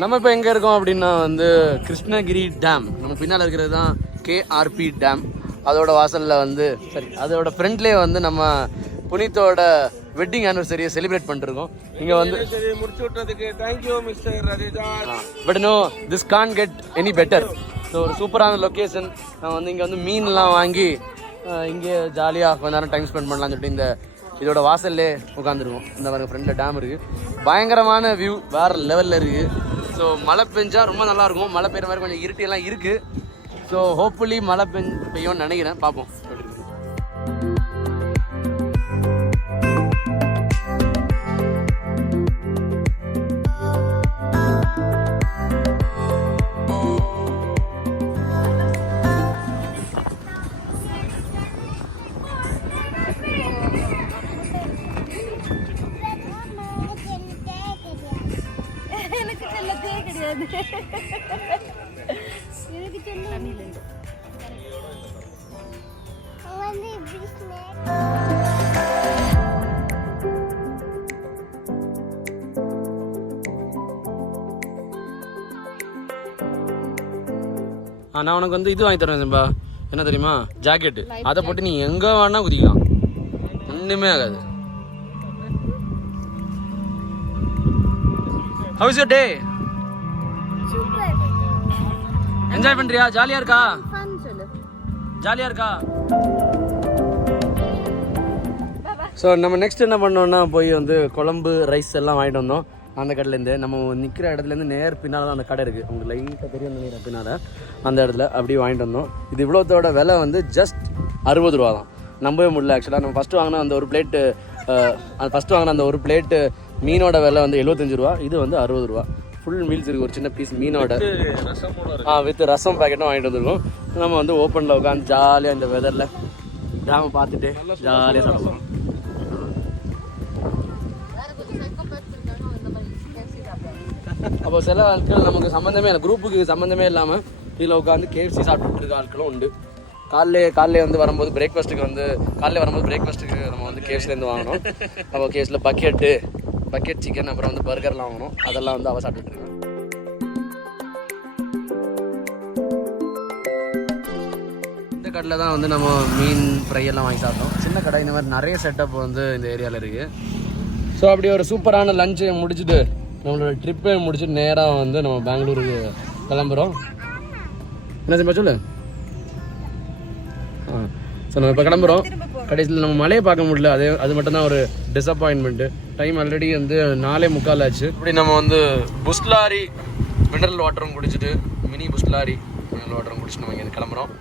நம்ம இப்போ எங்கே இருக்கோம் அப்படின்னா வந்து கிருஷ்ணகிரி டேம். நம்ம பின்னால் இருக்கிறது தான் கேஆர்பி டேம். அதோட வாசலில் வந்து அதோட ஃப்ரெண்ட்லேயே வந்து நம்ம புனித்தோட வெட்டிங் ஆனிவர்சரியை செலிப்ரேட் பண்ணிருக்கோம். இங்கே வந்து முடிச்சு விட்டதுக்கு thank you mister Rajijan. But no this can't get any better. So ஒரு சூப்பரான லொக்கேஷன். நான் வந்து இங்கே வந்து மீன்லாம் வாங்கி இங்கே ஜாலியாக கொஞ்ச நேரம் டைம் ஸ்பெண்ட் பண்ணலாம்னு சொல்லிட்டு இந்த இதோட வாசல்லே உட்காந்துருக்கோம். இந்த மாதிரி ஃப்ரெண்டில் டேம் இருக்குது. பயங்கரமான வியூ வேறு லெவலில் இருக்குது. ஸோ மழை பெஞ்சா ரொம்ப நல்லாயிருக்கும். மழை பெய்கிற மாதிரி கொஞ்சம் இருட்டியெல்லாம் இருக்குது. ஸோ ஹோப்ஃபுல்லி மழை பெய்யும்னு நினைக்கிறேன். பார்ப்போம். நான் உனக்கு வந்து இது வாங்கி தரேன் சிம்பா. என்ன தெரியுமா? ஜாக்கெட்டு. அதை போட்டு நீ எங்கே வேணா குதிக்கலாம், ஒன்றுமே ஆகாது. How is your day? Enjoy பண்றியா? ஜாலியா இருக்கா? ஜாலியா இருக்கா? ஸோ நம்ம நெக்ஸ்ட் என்ன பண்ணோம்னா போய் வந்து குழம்பு ரைஸ் எல்லாம் வாங்கிட்டு வந்தோம். அந்த கடையிலேருந்து நம்ம நிற்கிற இடத்துலேருந்து நேர் பின்னால் தான் அந்த கடை இருக்குது. உங்களுக்கு லைட்டாக தெரியும் நினைக்கிற பின்னால் அந்த இடத்துல அப்படியே வாங்கிட்டு வந்தோம். இது இவ்வளோத்தோட விலை வந்து ஜஸ்ட் 60 ரூபா தான். நம்பவே முடியல. ஆக்சுவலாக நம்ம ஃபஸ்ட்டு வாங்கின அந்த ஒரு பிளேட்டு மீனோட விலை வந்து 75 ரூபா. இது வந்து 60 ரூபா. ஃபுல் மீல்ஸ் இருக்குது. ஒரு சின்ன பீஸ் மீனோட வித் ரசம் பேக்கெட்டும் வாங்கிட்டு வந்துருக்கோம். நம்ம வந்து ஓப்பனில் உட்காந்து ஜாலியாக இந்த வெதரில் டேமை பார்த்துட்டு ஜாலியாக சாப்பிடுவோம். அப்போ சில ஆட்கள் நமக்கு சம்மந்தமே இல்லை, குரூப்புக்கு சம்மந்தமே இல்லாமல் இதில் உட்காந்து KFC சாப்பிட்டுட்டு இருக்க ஆட்களும் உண்டு. காலையிலே வந்து வரும்போது பிரேக்ஃபாஸ்ட்டுக்கு நம்ம வந்து KFCலேருந்து வாங்கினோம். அப்போ KFCயில் பக்கெட் சிக்கன் அப்புறம் வந்து பர்கர்லாம் வாங்கணும். அதெல்லாம் வந்து அவள் சாப்பிட்டுட்டு இருக்கேன். இந்த கடையில் தான் வந்து நம்ம மீன் ஃப்ரை எல்லாம் வாங்கி சாப்பிட்டோம். சின்ன கடை. இந்த மாதிரி நிறைய செட்டப் வந்து இந்த ஏரியாவில் இருக்குது. ஸோ அப்படி ஒரு சூப்பரான லஞ்சை முடிச்சுட்டு நம்மளோட ட்ரிப்பை முடிச்சுட்டு நேராக வந்து நம்ம பெங்களூருக்கு கிளம்புறோம். என்ன செய்ய சொல்லு. ஸோ நம்ம இப்போ கிளம்புறோம். கடைசியில் நம்ம மழையை பார்க்க முடியல. அது மட்டும்தான் ஒரு டிசப்பாயின்மெண்ட்டு. டைம் ஆல்ரெடி வந்து 4:45 ஆச்சு. இப்படி நம்ம வந்து புஸ்லாரி மினரல் வாட்டரும் குடிச்சிட்டு மினி புஸ்லாரி மினரல் வாட்டரும் குடிச்சிட்டு நம்ம இங்கே கிளம்புறோம்.